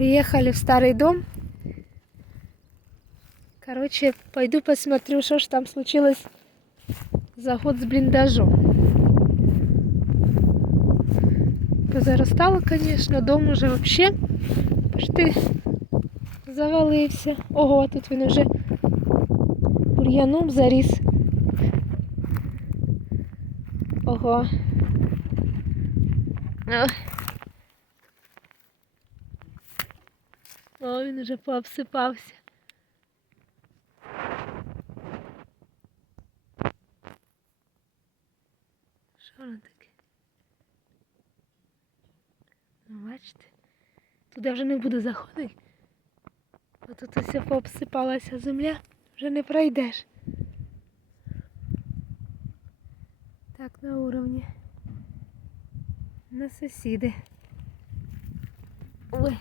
Приехали в старый дом. Короче, пойду посмотрю, что ж там случилось за год с блиндажом. Позаростало, конечно, дом уже вообще почти завалився. Ого, а тут він уже бур'яном заріс. Ого. О. О, він уже пообсипався. Що воно таке? Ну, бачите? Туди вже не буду заходити. Бо тут усе пообсипалася земля, вже не пройдеш. Так, на уровні. На сусіди. Ой.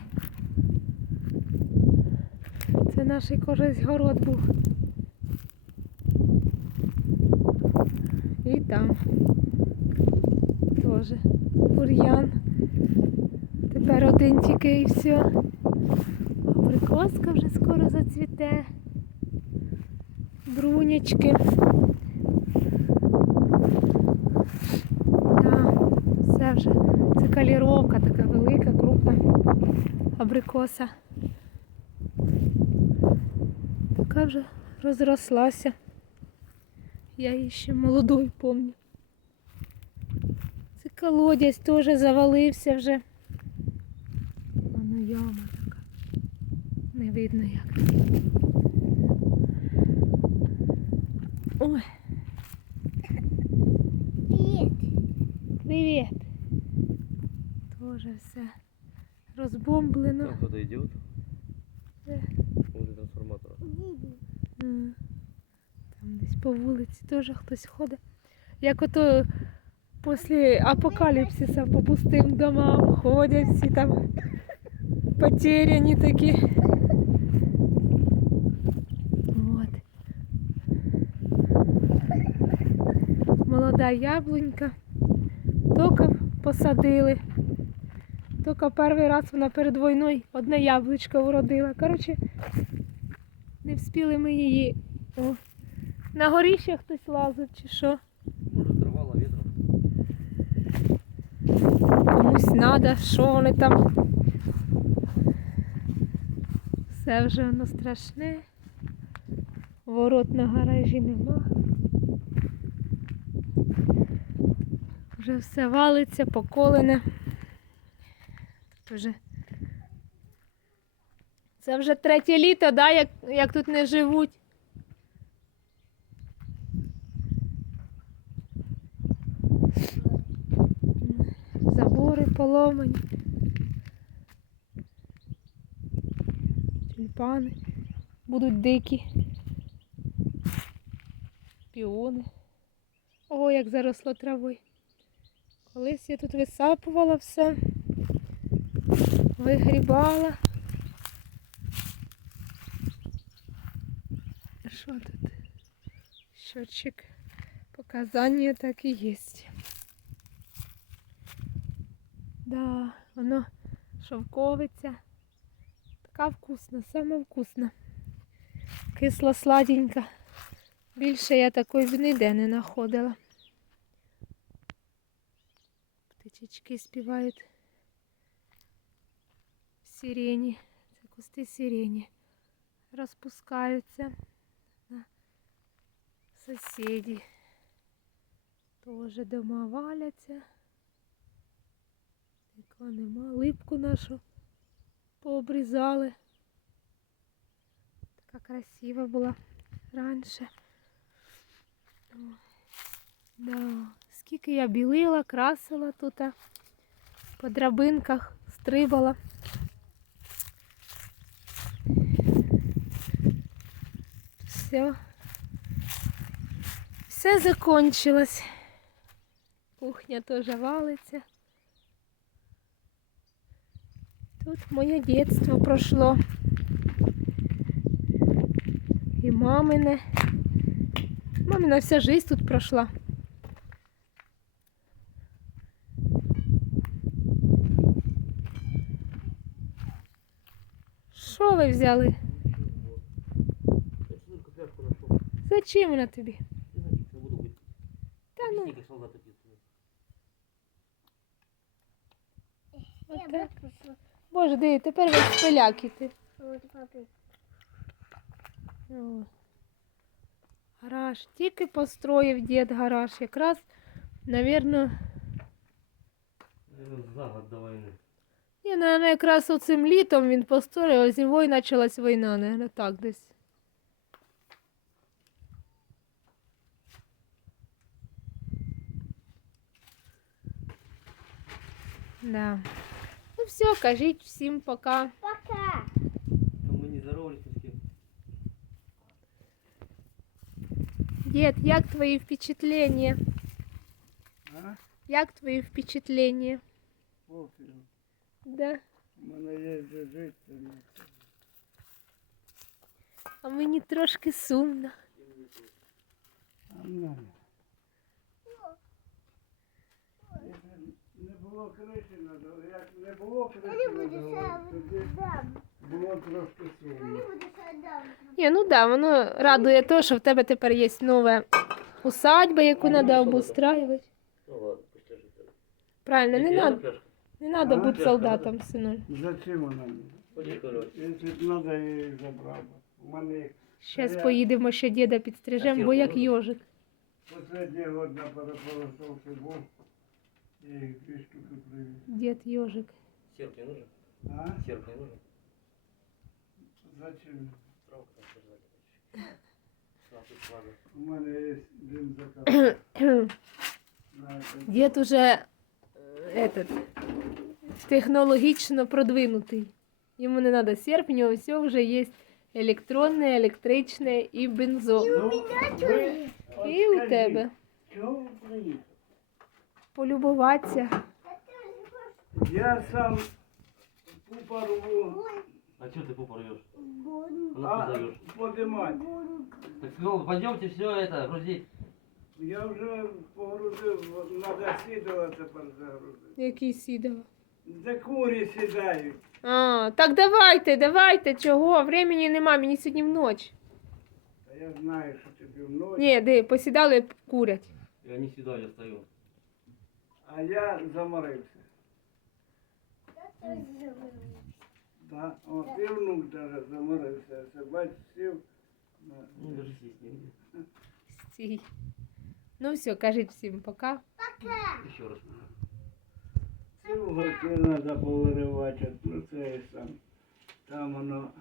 Це наш колись город був. І там теж бур'ян. Тепер один тільки і все. Абрикоска вже скоро зацвіте. Брунячки. Да, все вже. Це каліровка така велика, крупна абрикоса. Така вже розрослася. Я її ще молодою помню. Це колодязь теж завалився вже. Воно яма така. Не видно як. Ой, Привет. привіт. Тоже все розбомблено. Там кто-то Там десь по вулиці теж хтось ходить. Як ото після апокаліпсиса по пустим домам ходять всі там потеряні такі. От. Молода яблунька. Тільки посадили. Тільки перший раз вона перед війною одне яблучко вродила. Коротше, не встигли ми її. О, на горі ще хтось лазить чи що. Может, сорвало ветром. Комусь треба, що вони там. Все вже воно страшне. Ворот на гаражі нема. Вже все валиться, поколене. Вже... Це вже третє літо, да, як, як тут не живуть. Забори поломані. Тюльпани. Будуть дикі. Піони. Ого, як заросло травою. Колись я тут висапувала все. Вигрібала. Що тут? Щочик. Показання так і є. Да, воно шовковиця. Така вкусна, саме вкусна. Кисла сладенька. Більше я такої б ніде не знаходила. Птичечки співають сирені. Це кусти сирені. Розпускаються сусіді. Теж дома валяться. Нікого нема. Липку нашу пообрізали. Така красива була раніше. Да. Скільки я білила, красила тут, по драбинках стрибала. Все. Все закончилось. Кухня теж валиться. Тут моє дитинство пройшло. І мамине. Мамина вся жизнь тут пройшла. Що ви взяли? Зачем вона тобі? Ты напиться буду быть. Та ну, Объясни, как солдаты пьют. отак. Боже, диви, тепер весь пиляк іти. О. Гараж. Тільки построїв дід гараж. Якраз, навірно, Наверное, за год до войны. ні, наверно, якраз оцим літом він построїв, а зимою почалась війна, наверно, так десь. Да. Ну все, кажіть всім пока. Пока. Там мы не здоровались ни с кем. Дід, як твої впечатлення? А? Як твої впечатлення? Пофіг. Да. У мене є де жити. ну, А мені трошки сумно. А ну. Якщо Було криші на дорозі. Як не було криші на дорозі, тоді було трошки сумно. Ні, ну да, воно радує те, що в тебе тепер є нова усадьба, яку треба обустраювати. Ну ладно. Правильно, не надо, не надо бути солдатом, синуль. Зачем вона мені? Якщо треба, я її забрав. би. У мене їх Зараз поїдемо ще діда підстрижемо, бо як йожик. останній год. Я дві штуки привіз. Дід йожик. Серп не нужен? А? Серп не нужен? Зачем? Травка там сажать. Нахуй флага. У мене є бензокол. Дід уже е, этот, технологічно продвинутий. Йому не треба серп, у нього все вже є електронне, електричне і бензо. І у тебе. Полюбуватися. Я сам купа рву, А что ты попу рвешь? А зовешь? подимать. Так сказал, пойдемте все это грузить. Я вже погрузив, треба сідала тепер загрузити. Який сідова. Де курі сідають. А, так давайте, давайте, чого? Времени нема, мені сьогодні вночі. Та я знаю, що тобі вночі. Ні, де, посідали курять. Я не сюда, я стою. А я заморився. Да? О, і внук даже заморився. Це бач, сів. Ну. Стій. Ну все, кажіть всім пока. Пока. Еще раз. Сів, готи треба повиривати, ну це і сам. Там воно